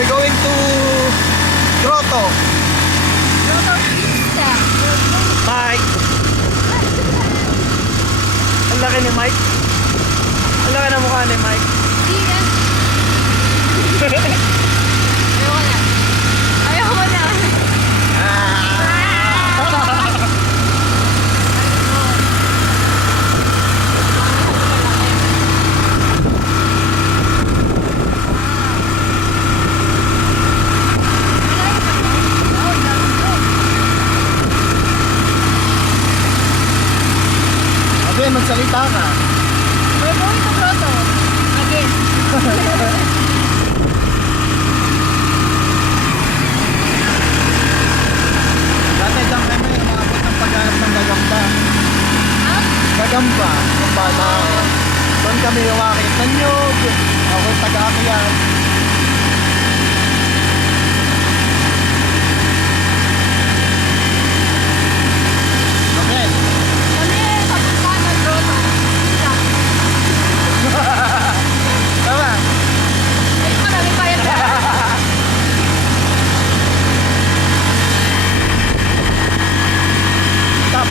we're going to Grotto. Mike. Ang laki ni Mike. Ang laki na mukha ni Mike. Ayoko na. Sabi, magsalita ka. We're going to Grotto. Again. Dati dyan kami, umabot ng paghanap ng gagamba. Gagamba, yung bata. Doon kami umakit ng nyug. Ako taga-akyat.